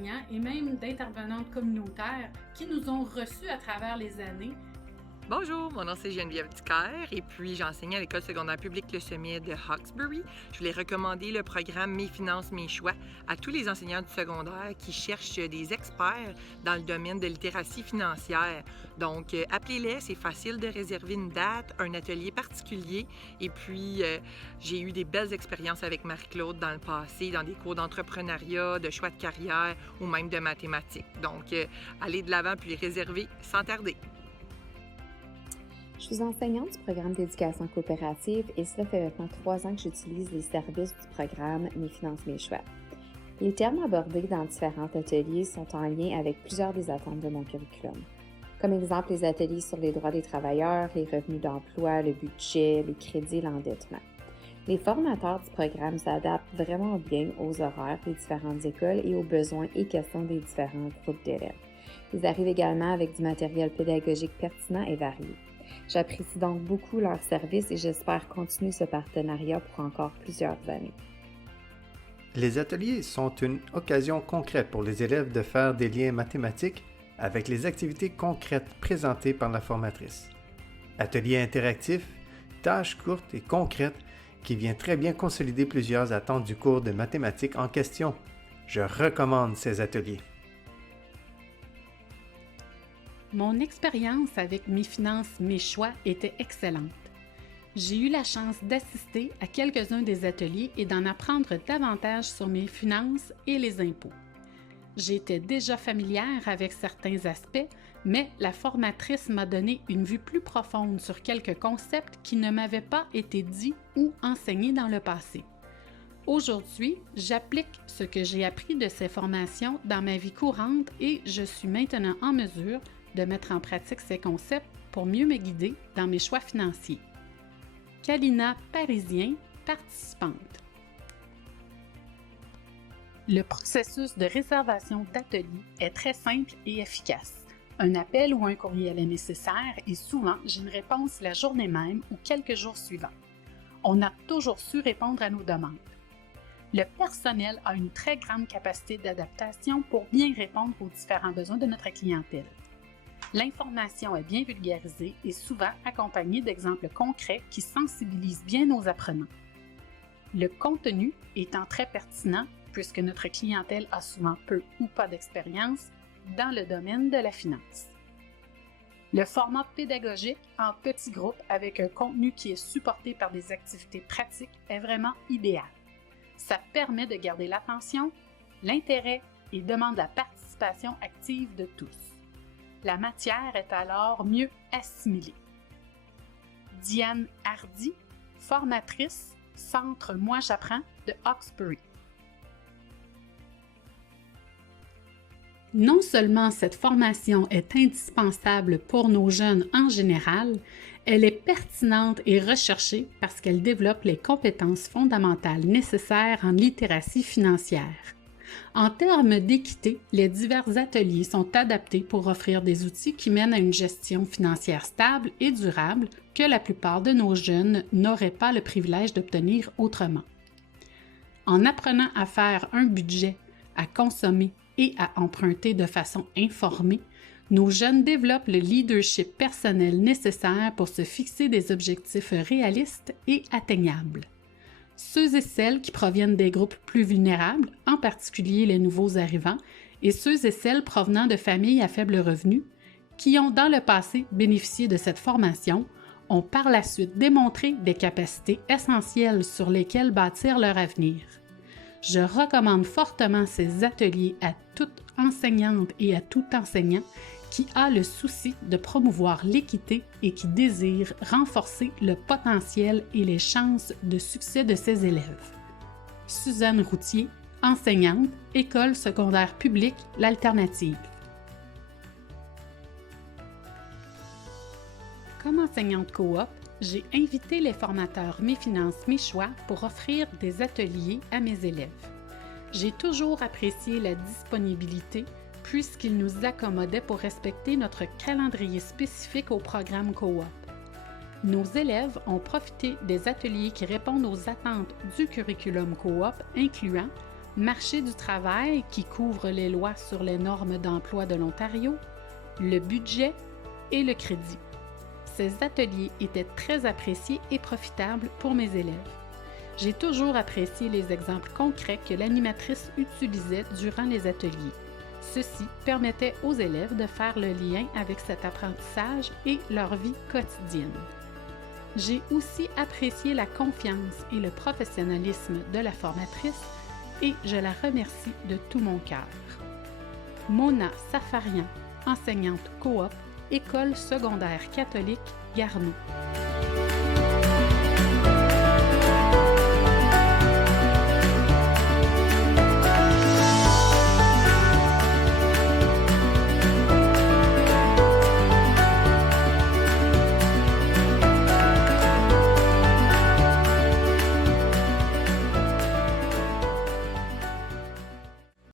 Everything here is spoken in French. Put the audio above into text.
d'enseignants et même d'intervenantes communautaires qui nous ont reçus à travers les années. Bonjour, mon nom c'est Geneviève Ducaire et puis j'enseigne à l'école secondaire publique Le Sommet de Hawkesbury. Je voulais recommander le programme Mes finances, mes choix à tous les enseignants du secondaire qui cherchent des experts dans le domaine de littératie financière. Donc, appelez-les, c'est facile de réserver une date, un atelier particulier. Et puis, j'ai eu des belles expériences avec Marie-Claude dans le passé, dans des cours d'entrepreneuriat, de choix de carrière ou même de mathématiques. Donc, allez de l'avant puis réservez sans tarder. Je suis enseignante du programme d'éducation coopérative et cela fait maintenant 3 ans que j'utilise les services du programme Mes finances, mes choix. Les termes abordés dans différents ateliers sont en lien avec plusieurs des attentes de mon curriculum. Comme exemple, les ateliers sur les droits des travailleurs, les revenus d'emploi, le budget, les crédits et l'endettement. Les formateurs du programme s'adaptent vraiment bien aux horaires des différentes écoles et aux besoins et questions des différents groupes d'élèves. Ils arrivent également avec du matériel pédagogique pertinent et varié. J'apprécie donc beaucoup leur service et j'espère continuer ce partenariat pour encore plusieurs années. Les ateliers sont une occasion concrète pour les élèves de faire des liens mathématiques avec les activités concrètes présentées par la formatrice. Ateliers interactifs, tâches courtes et concrètes qui viennent très bien consolider plusieurs attentes du cours de mathématiques en question. Je recommande ces ateliers. Mon expérience avec Mes finances, mes choix était excellente. J'ai eu la chance d'assister à quelques-uns des ateliers et d'en apprendre davantage sur mes finances et les impôts. J'étais déjà familière avec certains aspects, mais la formatrice m'a donné une vue plus profonde sur quelques concepts qui ne m'avaient pas été dits ou enseignés dans le passé. Aujourd'hui, j'applique ce que j'ai appris de ces formations dans ma vie courante et je suis maintenant en mesure de mettre en pratique ces concepts pour mieux me guider dans mes choix financiers. Kalina Parisien, participante. Le processus de réservation d'atelier est très simple et efficace. Un appel ou un courriel est nécessaire et souvent, j'ai une réponse la journée même ou quelques jours suivants. On a toujours su répondre à nos demandes. Le personnel a une très grande capacité d'adaptation pour bien répondre aux différents besoins de notre clientèle. L'information est bien vulgarisée et souvent accompagnée d'exemples concrets qui sensibilisent bien nos apprenants. Le contenu étant très pertinent puisque notre clientèle a souvent peu ou pas d'expérience dans le domaine de la finance. Le format pédagogique en petits groupes avec un contenu qui est supporté par des activités pratiques est vraiment idéal. Ça permet de garder l'attention, l'intérêt et demande la participation active de tous. La matière est alors mieux assimilée. Diane Hardy, formatrice, Centre Moi j'apprends de Hawkesbury. Non seulement cette formation est indispensable pour nos jeunes en général, elle est pertinente et recherchée parce qu'elle développe les compétences fondamentales nécessaires en littératie financière. En termes d'équité, les divers ateliers sont adaptés pour offrir des outils qui mènent à une gestion financière stable et durable que la plupart de nos jeunes n'auraient pas le privilège d'obtenir autrement. En apprenant à faire un budget, à consommer et à emprunter de façon informée, nos jeunes développent le leadership personnel nécessaire pour se fixer des objectifs réalistes et atteignables. Ceux et celles qui proviennent des groupes plus vulnérables, en particulier les nouveaux arrivants, et ceux et celles provenant de familles à faible revenu, qui ont dans le passé bénéficié de cette formation, ont par la suite démontré des capacités essentielles sur lesquelles bâtir leur avenir. Je recommande fortement ces ateliers à toute enseignante et à tout enseignant qui a le souci de promouvoir l'équité et qui désire renforcer le potentiel et les chances de succès de ses élèves. Suzanne Routier, enseignante, École secondaire publique L'Alternative. Comme enseignante coop, j'ai invité les formateurs Mes finances, mes choix pour offrir des ateliers à mes élèves. J'ai toujours apprécié la disponibilité puisqu'ils nous accommodaient pour respecter notre calendrier spécifique au programme coop. Nos élèves ont profité des ateliers qui répondent aux attentes du curriculum coop, incluant marché du travail qui couvre les lois sur les normes d'emploi de l'Ontario, le budget et le crédit. Ces ateliers étaient très appréciés et profitables pour mes élèves. J'ai toujours apprécié les exemples concrets que l'animatrice utilisait durant les ateliers. Ceci permettait aux élèves de faire le lien avec cet apprentissage et leur vie quotidienne. J'ai aussi apprécié la confiance et le professionnalisme de la formatrice et je la remercie de tout mon cœur. Mona Safarian, enseignante coop, École secondaire catholique Garneau.